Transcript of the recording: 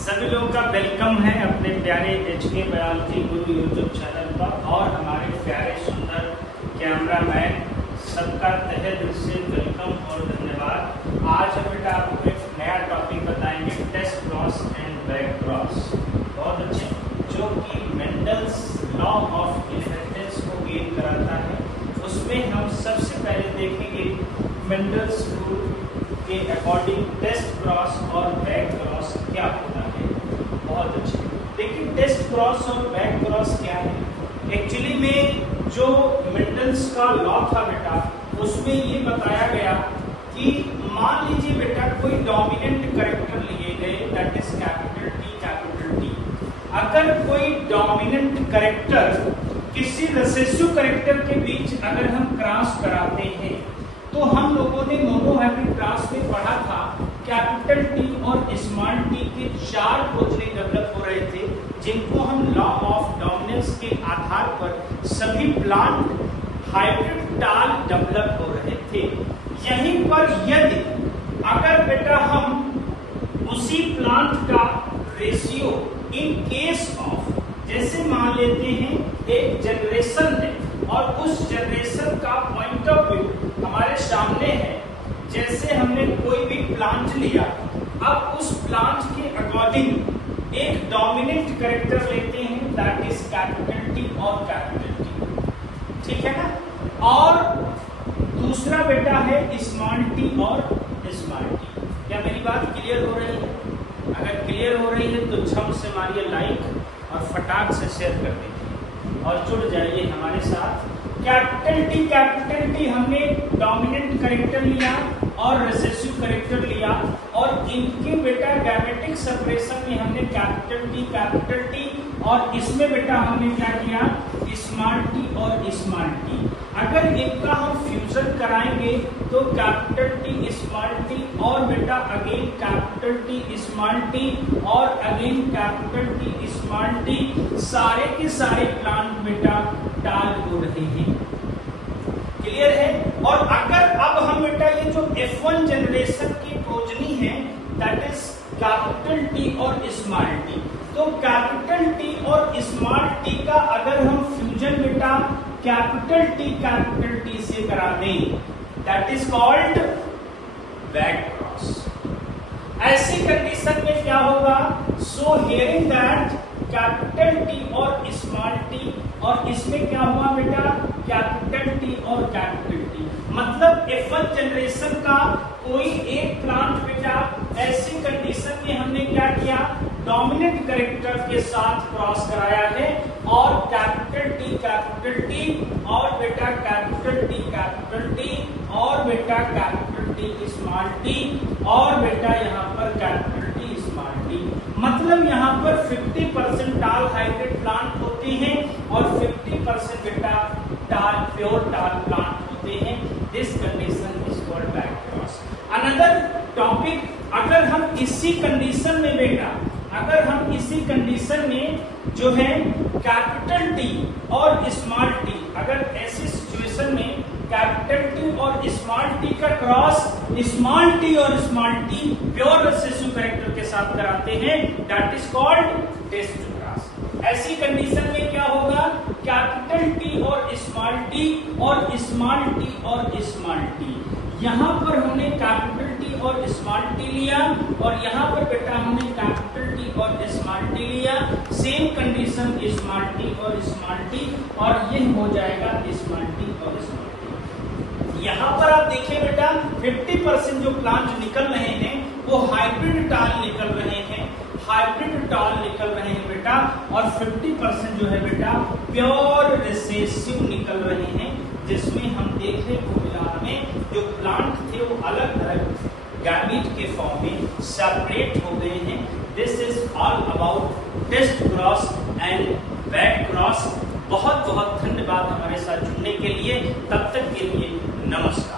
सभी लोगों का वेलकम है अपने प्यारे एचके बायोलॉजी गुरु यूट्यूब चैनल पर। और हमारे प्यारे सुंदर कैमरामैन सबका तहे दिल से वेलकम और धन्यवाद। आज हम बेटा आपको एक नया टॉपिक बताएंगे, test cross and back cross. बहुत अच्छे, जो कि मेंडल्स लॉ ऑफ इनहेरिटेंस को गेन कराता है। उसमें हम सबसे पहले देखेंगे मेंडल्स रूल के अकॉर्डिंग टेस्ट क्रॉस और बैक क्रॉस क्या होता है। बहुत अच्छे, लेकिन टेस्ट क्रॉस और बैक क्रॉस क्या है? एक्चुअली में जो मेंडल्स का लॉ था बेटा, उसमें ये बताया गया कि मान लीजिए बेटा कोई डोमिनेंट कैरेक्टर लिए गए, दैट इज कैपिटल टी। अगर कोई डोमिनेंट कैरेक्टर किसी रिसेसिव कैरेक्टर के बीच अगर हम क्रॉस कराते हैं, तो हम लोगों ने मोनोहाइब्रिड क्रॉस में पढ़ा था कैपिटल टी और स्मॉल टी के 4 प्रोजेनी डेवलप हो रहे थे, जिनको हम लॉ ऑफ डोमिनेंस के आधार पर सभी प्लांट हाइब्रिड टाल डेवलप हो रहे थे। यहीं पर यदि अगर बेटा हम उसी प्लांट का रेशियो इन केस ऑफ, जैसे मान लेते हैं एक जनरेशन है और उस जनरेशन का पॉइंट ऑफ व्यू हमारे सामने है, जैसे हमने कोई भी प्लांट लिया, अब उस प्लांट के अकॉर्डिंग एक डोमिनेंट कैरेक्टर लेते हैं, दैट इज कैपिटल टी और कैपिटल टी, ठीक है ना। और दूसरा बेटा है स्मॉल टी और स्मॉल टी। क्या मेरी बात क्लियर हो रही है? अगर क्लियर हो रही है तो झम से मारिए लाइक और फटाक से शेयर कर दीजिए और जुड़ जाइए हमारे साथ। कैपिटल टी हमने डोमिनेंट कैरेक्टर लिया और रिसेसिव कैरेक्टर लिया, और इनके बेटा गैमेटिक सेपरेशन में हमने कैपिटल टी और इसमें बेटा हमने क्या किया, स्मॉल टी और स्मॉल टी। अगर इनका हम फ्यूजन कराएंगे तो कैपिटल टी स्मॉल टी और बेटा again capital T small T और again capital T small T, सारे के सारे प्लांट बेटा टाल हो रहे हैं। क्लियर है? और अगर अब हम बेटा ये जो F1 जनरेशन की प्रोजनी है, दैट इज कैपिटल टी और स्मॉल टी, तो कैपिटल टी और स्मॉल टी का अगर हम फ्यूजन बेटा कैपिटल टी से करा दें, that is called back cross. ऐसी कंडीशन में क्या होगा? सो हियरिंग दैट कैपिटल टी और स्मॉल टी, और इसमें क्या हुआ बेटा, कैपिटल टी और कैपिटल टी, मतलब F1 जनरेशन का कोई एक प्लांट बेटा ऐसी कंडीशन में हमने क्या किया, डोमिनेंट कैरेक्टर के साथ क्रॉस कराया है, और कैपिटल टी और बेटा कैपिटल टी और बेटा कैपिटल टी स्मॉल टी और बेटा यहाँ पर कैपिटल टी स्मॉल टी, मतलब यहाँ पर 50% टाल हाइब्रिड प्लांट होते हैं और 50% बेटा टाल प्योर टाल प्लांट होते हैं। This condition is called back cross. Another topic, अगर हम इसी कंडीशन में बेटा, अगर हम इसी कंडीशन में जो है कैपिटल टी और स्मॉल टी, अगर ऐसी सिचुएशन में कैपिटल टी और स्मॉल टी का क्रॉस स्मॉल टी और small T pure recessive character के साथ कराते हैं, that is called test cross. ऐसी कंडीशन में क्या होगा, कैपिटल टी और स्मॉल टी और स्मॉल टी और स्मॉल टी, यहाँ पर हमने कैपिटल टी और स्मॉल टी लिया और यहाँ पर बेटा हमने कैपिटल टी और स्मॉल टी लिया, सेम कंडीशन स्मॉल टी और स्मॉल टी, और ये हो जाएगा स्मॉल टी और स्मॉल टी। यहाँ पर आप देखिए बेटा 50% जो प्लांट निकल रहे हैं वो हाइब्रिड टाल निकल रहे हैं, बेटा, और 50% जो है बेटा प्योर रिसेसिव निकल रहे हैं, जिसमें हम देखने को मिला हमें जो प्लांट थे वो अलग अलग गैमीट के फॉर्म में सेपरेट हो गए हैं। This is all about test cross and back cross. बहुत बहुत धन्यवाद हमारे साथ जुड़ने के लिए, तब तक के लिए नमस्कार।